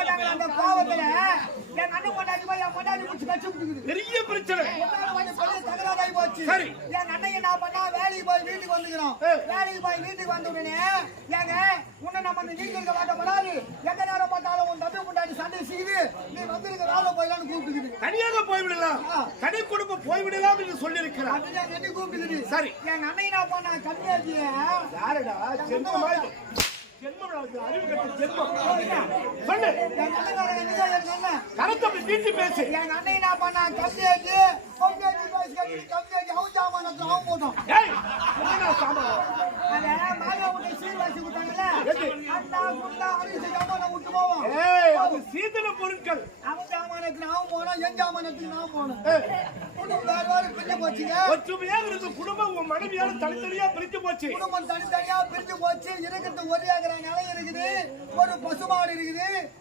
போட்டாங்க அந்த கோவத்துல என் அண்ணன் போய் என் பொண்டாட்டி பிடிச்சி கட்சி விட்டுக்குது பெரிய பிரச்சனை தகராறாகி போச்சு. சரி. என் அண்ணன் என்ன பண்ணா, வேலைக்கு போய் வீட்டுக்கு வந்துக்கிறோம். வேலைக்கு போய் வீட்டுக்கு வந்த உடனே, ஏங்க, உன்னை நம்ம இந்த வீட்டுல இருக்க மாட்டோம்னாரு, எந்த நேரம் பார்த்தாலும் உன் தம்பி சண்டை செய்யுது, நீ வந்திருக்க வேலை போயிடலாம்னு கூப்பிட்டுக்குது. தனியாக போய்விடலாம். தனி குடும்பம் போய்விடலாம் என்று சொல்லியிருக்கிறார் அதுதான் என்னை கூப்பிட்டுக்குது. சரி. என் அண்ணன் என்ன பண்ணா, கம்மியாச்சியே. யாருடா ஜென்மமா கருத்தை பேசு. என் அண்ணன் என்ன பண்ணா, கம்மியாச்சி, கம்மியாச்சி அவன் அவன் சாமான். ஏய் அது சீதன பொருட்கள். அவன் ஜாமானத்துக்கு நான் போனோம் என் ஜாமானத்துக்கு நான் போனோம் ஒற்றுமையாக இருந்த குடும்பம் உன் மனைவியால தனித்தனியா பிரிஞ்சு போச்சு. குடும்பம் தனித்தனியா பிரிஞ்சு போச்சு. இருக்கிறது ஒரே நிலை நிலம் இருக்குது. ஒரு பசுமாடு இருக்குது.